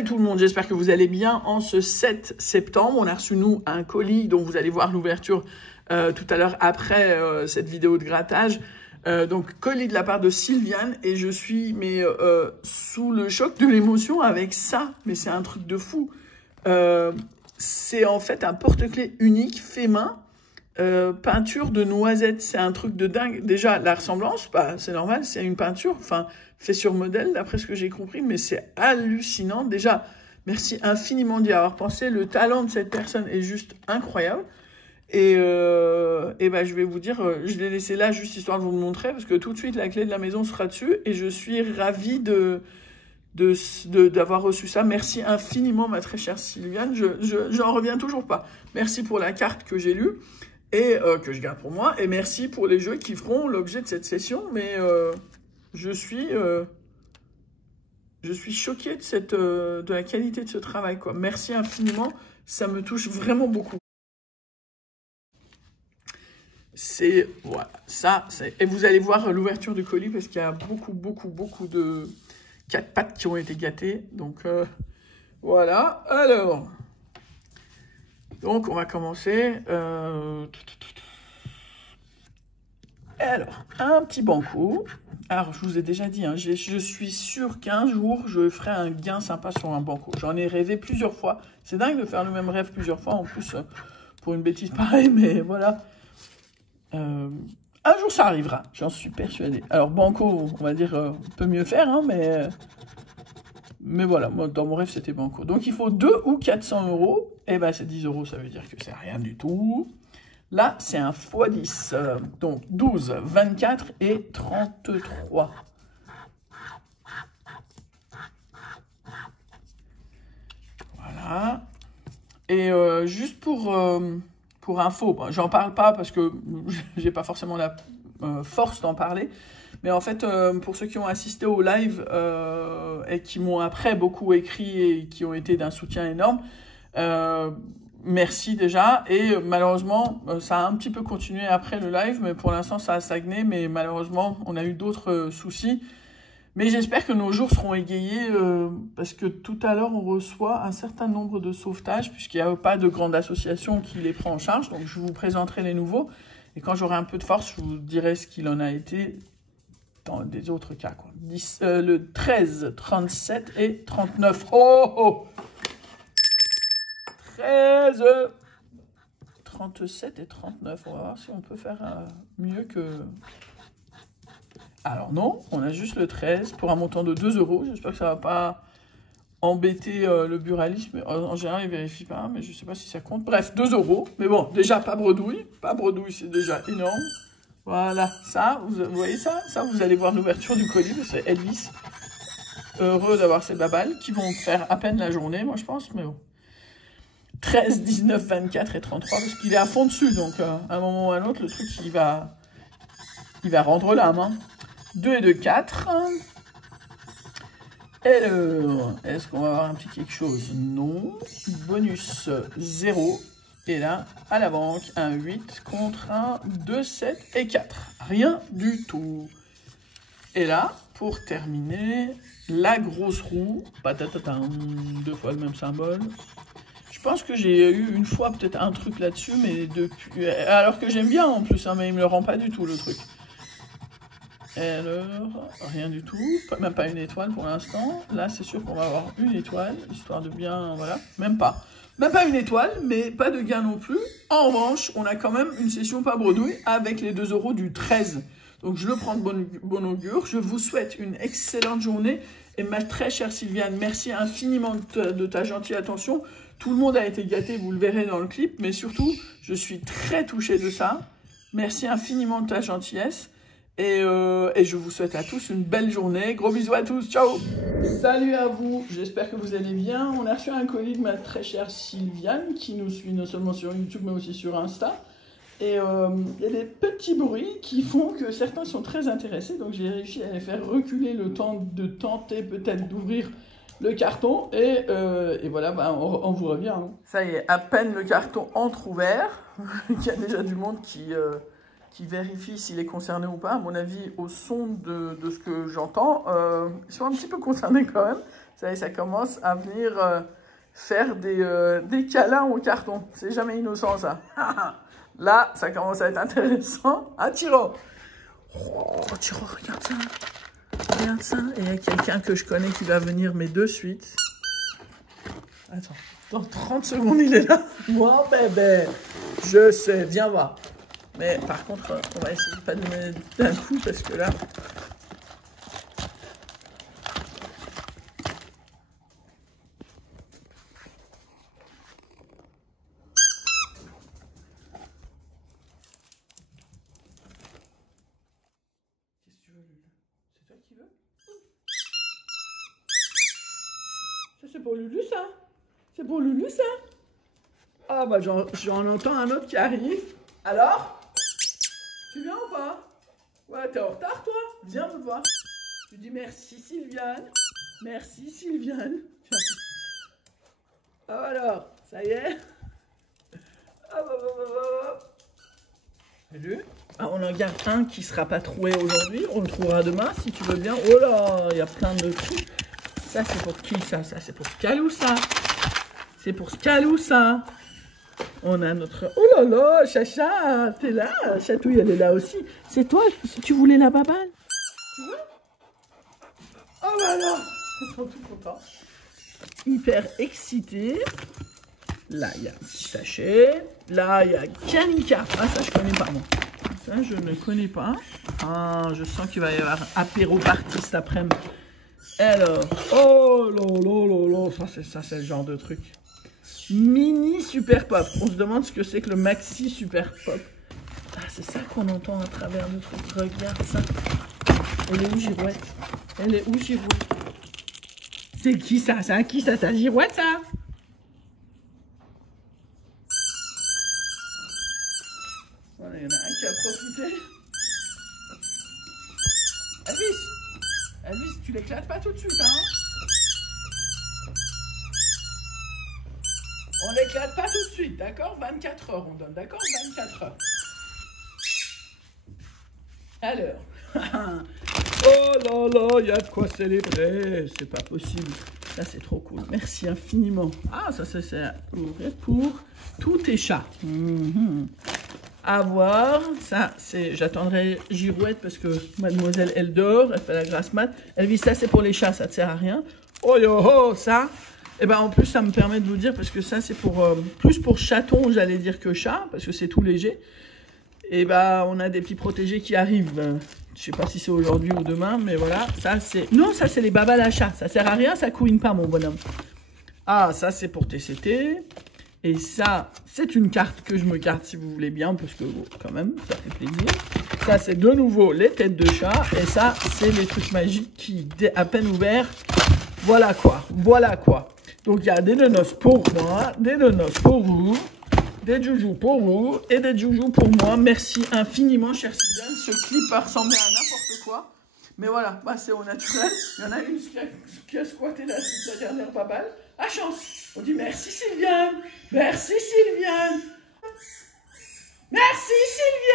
Salut tout le monde, j'espère que vous allez bien en ce 7 septembre. On a reçu, nous, un colis dont vous allez voir l'ouverture tout à l'heure après cette vidéo de grattage. Donc, colis de la part de Sylviane et je suis sous le choc de l'émotion avec ça. Mais c'est un truc de fou. C'est en fait un porte-clés unique fait main. Peinture de noisettes, c'est un truc de dingue. Déjà, la ressemblance, bah, c'est normal, c'est une peinture, enfin, fait sur modèle, d'après ce que j'ai compris, mais c'est hallucinant. Déjà, merci infiniment d'y avoir pensé. Le talent de cette personne est juste incroyable. Et bah, je vais vous dire, je l'ai laissé là juste histoire de vous le montrer, parce que tout de suite, la clé de la maison sera dessus, et je suis ravie d'avoir reçu ça. Merci infiniment, ma très chère Sylviane. J'en reviens toujours pas. Merci pour la carte que j'ai lue. Et que je garde pour moi, et merci pour les jeux qui feront l'objet de cette session, mais je suis choquée de la qualité de ce travail, quoi. Merci infiniment, ça me touche vraiment beaucoup. C'est, voilà, ça, et vous allez voir l'ouverture du colis, parce qu'il y a beaucoup de 4 pattes qui ont été gâtées, donc voilà, alors... Donc, on va commencer. Alors, un petit banco. Alors, je vous ai déjà dit, hein, je suis sûr qu'un jour, je ferai un gain sympa sur un banco. J'en ai rêvé plusieurs fois. C'est dingue de faire le même rêve plusieurs fois, en plus, pour une bêtise pareille, mais voilà. Un jour, ça arrivera, j'en suis persuadée. Alors, banco, on va dire, on peut mieux faire, hein, mais voilà, moi, dans mon rêve, c'était banco. Donc, il faut 2 ou 400 €. Et ben, c'est 10 €, ça veut dire que c'est rien du tout. Là, c'est un x10. Donc, 12, 24 et 33. Voilà. Et juste pour info, bon, j'en parle pas parce que j'ai pas forcément la force d'en parler. Mais en fait, pour ceux qui ont assisté au live et qui m'ont après beaucoup écrit et qui ont été d'un soutien énorme, merci déjà. Et malheureusement, ça a un petit peu continué après le live, mais pour l'instant, ça a stagné. Mais malheureusement, on a eu d'autres soucis. Mais j'espère que nos jours seront égayés parce que tout à l'heure, on reçoit un certain nombre de sauvetages puisqu'il n'y a pas de grande association qui les prend en charge. Donc, je vous présenterai les nouveaux. Et quand j'aurai un peu de force, je vous dirai ce qu'il en a été dans des autres cas, quoi. Le 13, 37 et 39. Oh 13, 37 et 39. On va voir si on peut faire mieux que... Alors non, on a juste le 13 pour un montant de 2 €. J'espère que ça ne va pas embêter le buralisme. En général, il ne vérifie pas, mais je ne sais pas si ça compte. Bref, 2 €. Mais bon, déjà, pas bredouille. Pas bredouille, c'est déjà énorme. Voilà, ça, vous voyez ça? Ça, vous allez voir l'ouverture du colis, c'est Elvis. Heureux d'avoir ces babales qui vont faire à peine la journée, moi je pense, mais bon. 13, 19, 24 et 33, parce qu'il est à fond dessus, donc à un moment ou à un autre, le truc, il va rendre l'âme. Hein. 2 et 2, 4. Alors, est-ce qu'on va avoir un petit quelque chose? Non. Bonus 0. Et là, à la banque, un 8 contre un 2, 7 et 4. Rien du tout. Et là, pour terminer, la grosse roue. Patatatam, 2 fois le même symbole. Je pense que j'ai eu une fois peut-être un truc là-dessus, mais depuis... Alors que j'aime bien en plus, hein, mais il me le rend pas du tout, le truc. Alors, rien du tout. Même pas une étoile pour l'instant. Là, c'est sûr qu'on va avoir une étoile, histoire de bien... Voilà, même pas. Même pas une étoile, mais pas de gain non plus. En revanche, on a quand même une session pas bredouille avec les 2 € du 13. Donc, je le prends de bon augure. Je vous souhaite une excellente journée. Et ma très chère Sylviane, merci infiniment de ta gentille attention. Tout le monde a été gâté, vous le verrez dans le clip. Mais surtout, je suis très touchée de ça. Merci infiniment de ta gentillesse. Et je vous souhaite à tous une belle journée. Gros bisous à tous. Ciao. Salut à vous. J'espère que vous allez bien. On a reçu un colis de ma très chère Sylviane qui nous suit non seulement sur YouTube mais aussi sur Insta. Et il y a des petits bruits qui font que certains sont très intéressés. Donc j'ai réussi à les faire reculer le temps de tenter peut-être d'ouvrir le carton. Et voilà, bah, on vous revient. Hein. Ça y est, à peine le carton entrouvert. Il y a déjà du monde qui qui vérifie s'il est concerné ou pas. À mon avis, au son de ce que j'entends, ils sont un petit peu concernés quand même. Ça commence à venir faire des câlins au carton. C'est jamais innocent, ça. Là, ça commence à être intéressant. Ah, Tiro! Oh, Tiro, regarde ça. Regarde ça. Et il y a quelqu'un que je connais qui va venir, mais de suite. Attends. Dans 30 secondes, il est là. Moi, bébé. Je sais. Viens voir. Mais par contre, on va essayer de pas le mettre d'un coup parce que là... Qu'est-ce que tu veux, Lulu? C'est toi qui veux? Ça, c'est pour Lulu, ça? C'est pour Lulu, ça? Ah, bah, j'en entends un autre qui arrive. Alors? Tu viens ou pas? Ouais, t'es en retard, toi? Viens me voir. Tu dis merci, Sylviane. Merci, Sylviane. Ah, alors, ça y est? Salut. Ah, on en garde un qui sera pas troué aujourd'hui. On le trouvera demain, si tu veux bien. Oh là, il y a plein de trucs. Ça, c'est pour qui, ça? Ça, c'est pour Scalou, ça. C'est pour Scalou, ça. On a notre... Oh là là, Chacha, t'es là. Chatouille, elle est là aussi. C'est toi, tu voulais la baballe? Tu veux? Oh là là. Ils sont tout contents. Hyper excités. Là, il y a un petit sachet. Là, il y a Kanika. Ah, ça, je connais pas, moi. Ça, je ne connais pas. Ah, je sens qu'il va y avoir apéro party cet après-midi. Alors, oh là là là là, ça c'est le genre de truc. Mini Super Pop. On se demande ce que c'est que le Maxi Super Pop. Ah, c'est ça qu'on entend à travers le truc. Regarde ça. Elle est où, Girouette? Elle est où, Girouette? C'est qui ça? C'est à qui ça? C'est à Girouette, ça? Voilà, il y en a un qui a profité. Elvis, tu l'éclates pas tout de suite, hein? On l'éclate pas tout de suite, d'accord? 24 heures, on donne, d'accord? 24 heures. Alors. Oh là là, il y a de quoi célébrer. C'est pas possible. Ça, c'est trop cool. Merci infiniment. Ah, ça, c'est pour tous tes chats. À voir. Ça, c'est... J'attendrai Girouette parce que mademoiselle, elle dort. Elle fait la grasse mat. Elle dit, ça, c'est pour les chats. Ça ne sert à rien. Oh yo ho, ça. Et ben en plus, ça me permet de vous dire, parce que ça, c'est pour plus pour chaton, j'allais dire, que chat, parce que c'est tout léger. Et ben on a des petits protégés qui arrivent. Je sais pas si c'est aujourd'hui ou demain, mais voilà. Ça, c'est... Non, ça, c'est les babas à chat. Ça sert à rien, ça couine pas, mon bonhomme. Ah, ça, c'est pour TCT. Et ça, c'est une carte que je me garde si vous voulez bien, parce que bon, quand même, ça fait plaisir. Ça, c'est de nouveau les têtes de chat. Et ça, c'est les trucs magiques qui, à peine ouverts, voilà quoi. Voilà quoi. Donc, il y a des nonos pour moi, des nonos pour vous, des joujoux pour vous et des joujoux pour moi. Merci infiniment, chère Sylviane. Ce clip va ressembler à n'importe quoi. Mais voilà, bah, c'est au naturel. Il y en a une qui a squatté la dernière baballe. À chance. On dit merci Sylviane. Merci Sylviane. Merci Sylviane.